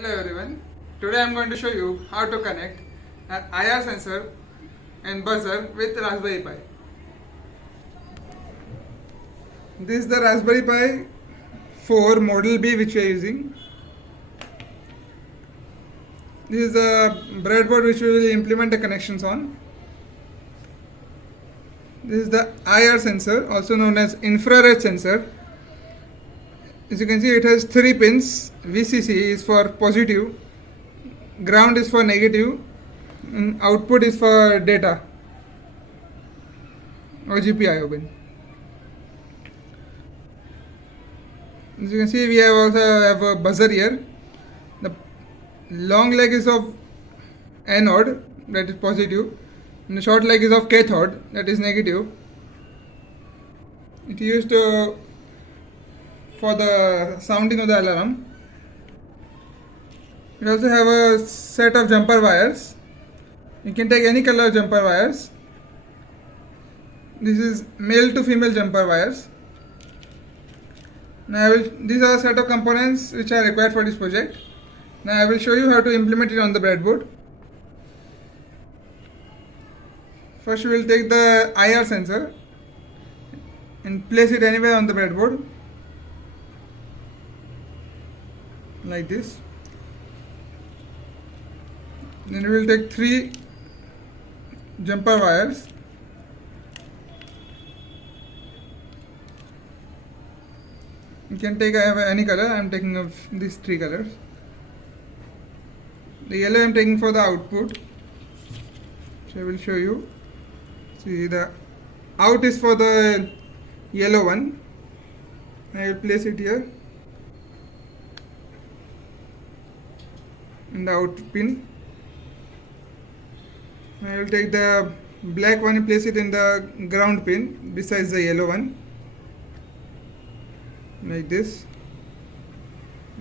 Hello everyone. Today I am going to show you how to connect an IR sensor and buzzer with Raspberry Pi. This is the Raspberry Pi 4 Model B which we are using. This is the breadboard which we will implement the connections on. This is the IR sensor, also known as infrared sensor. As you can see, it has 3 pins. VCC is for positive, ground is for negative, and output is for data or GPIO pin. As you can see, we also have a buzzer here. The long leg is of anode, that is positive, and the short leg is of cathode, that is negative. It is used for the sounding of the alarm. We also have a set of jumper wires. You can take any color jumper wires. This is male to female jumper wires. Now these are a set of components which are required for this project. Now I will show you how to implement it on the breadboard. First we will take the IR sensor and place it anywhere on the breadboard, like this. Then we will take 3 jumper wires. You can take any color. I am taking of these 3 colors. The yellow I am taking for the output, which I will show you. See, the out is for the yellow one. I will place it here in the out pin. I will take the black one and place it in the ground pin besides the yellow one, like this.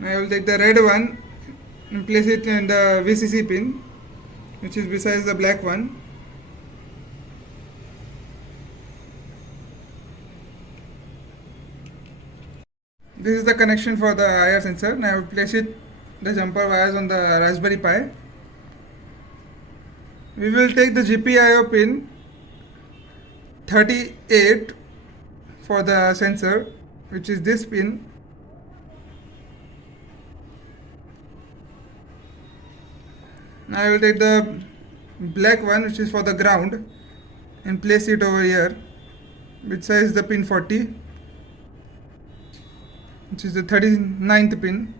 I will take the red one and place it in the VCC pin, which is besides the black one. This is the connection for the IR sensor. Now I will place the jumper wires on the Raspberry Pi. We will take the GPIO pin 38 for the sensor, which is this pin. Now I will take the black one, which is for the ground, and place it over here besides the pin 40, which is the 39th pin.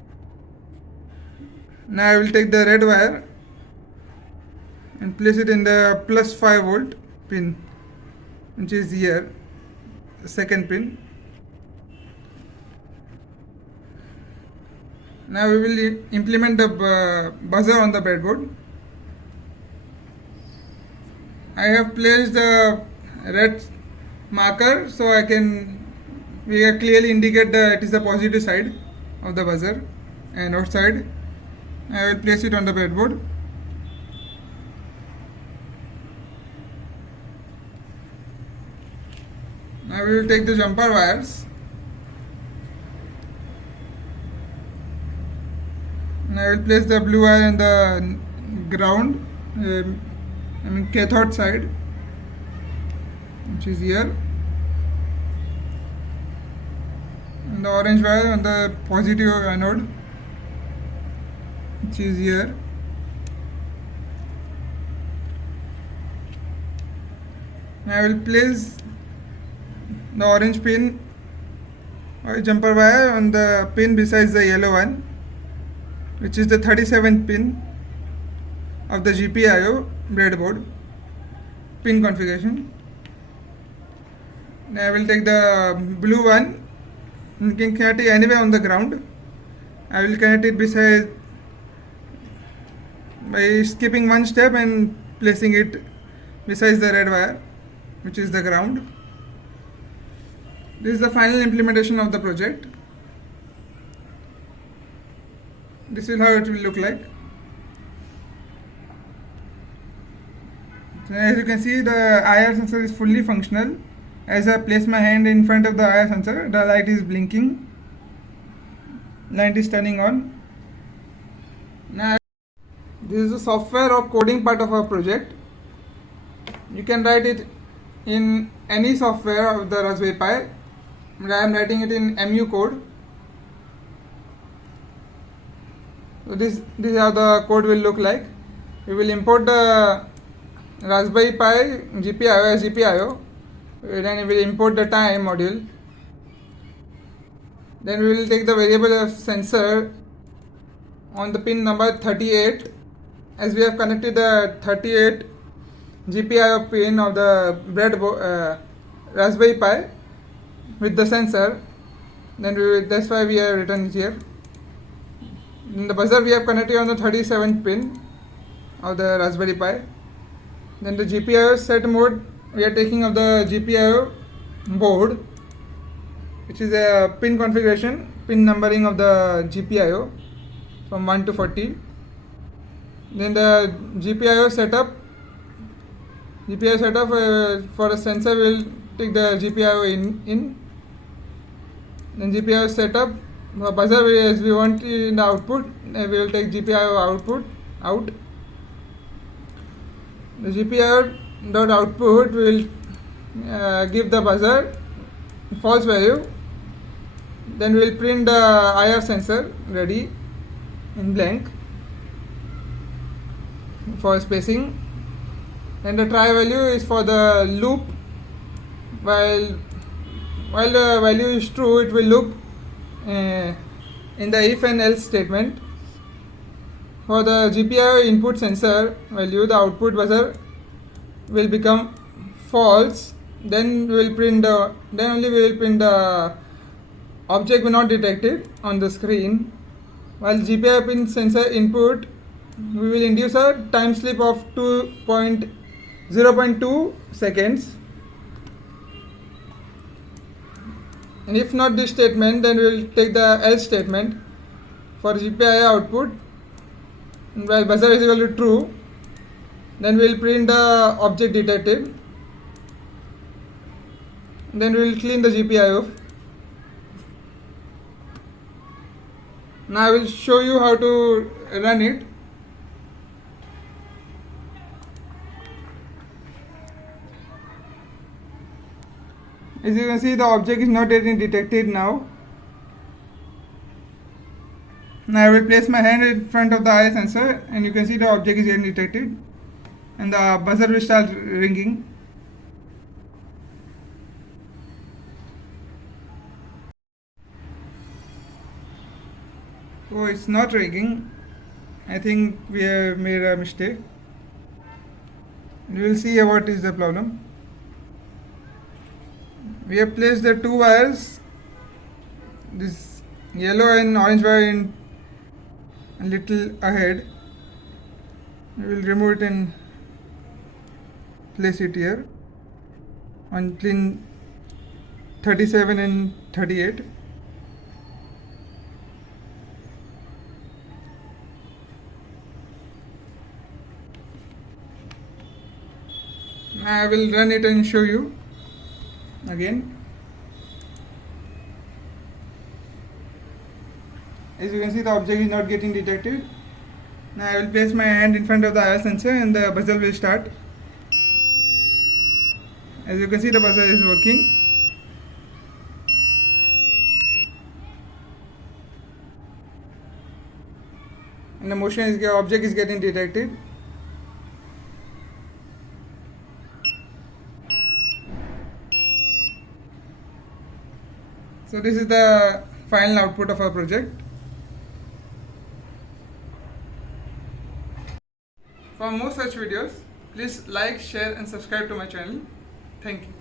Now I will take the red wire and place it in the plus 5 volt pin, which is here, the second pin. Now we will implement the buzzer on the breadboard. I have placed the red marker so we can clearly indicate that it is the positive side of the buzzer, and outside I will place it on the breadboard. Now we will take the jumper wires. And I will place the blue wire in the ground, cathode side, which is here, and the orange wire on the positive anode, which is here. I will place the orange pin or jumper wire on the pin besides the yellow one, which is the 37th pin of the GPIO breadboard pin configuration. Now I will take the blue one. You can connect it anywhere on the ground. I will connect it by skipping one step and placing it besides the red wire, which is the ground. This is the final implementation of the project. This is how it will look like. So as you can see, the IR sensor is fully functional. As I place my hand in front of the IR sensor, the light is blinking. Light is turning on. Now, this is the software or coding part of our project. You can write it in any software of the Raspberry Pi. I am writing it in MU code. So this is how the code will look like. We will import the Raspberry Pi GPIO as GPIO. Then we will import the time module. Then we will take the variable of sensor on the pin number 38, as we have connected the 38 GPIO pin of the Raspberry Pi with the sensor. Then that's why we have written it here. In the buzzer we have connected on the 37th pin of the Raspberry Pi. Then the GPIO set mode, we are taking of the GPIO board, which is a pin configuration, pin numbering of the GPIO from 1 to 40. Then the GPIO setup for a sensor, will take the GPIO in. Then GPIO setup for buzzer, as we want in the output, we will take GPIO output out. The GPIO dot output will give the buzzer false value. Then we will print the IR sensor ready in blank for spacing. And the try value is for the loop. While the value is true, it will loop in the if and else statement. For the GPIO input sensor value, the output buzzer will become false. Then only we will print the object will not detected on the screen. While GPIO pin sensor input, we will induce a time slip of 0.2 seconds. And if not this statement, then we will take the else statement for GPIO output. While buzzer is equal to true, then we will print the object detected. Then we will clean the GPIO. Now I will show you how to run it. As you can see, the object is not getting detected now. Now I will place my hand in front of the eye sensor, and you can see the object is getting detected, and the buzzer will start ringing. Oh, it's not ringing. I think we have made a mistake. We will see what is the problem. We have placed the two wires, this yellow and orange wire, in a little ahead. We will remove it and place it here on pin 37 and 38. I will run it and show you again. As you can see, the object is not getting detected. Now I will place my hand in front of the IR sensor and the buzzer will start. As you can see, the buzzer is working. And the object is getting detected. So this is the final output of our project. For more such videos, please like, share and subscribe to my channel. Thank you.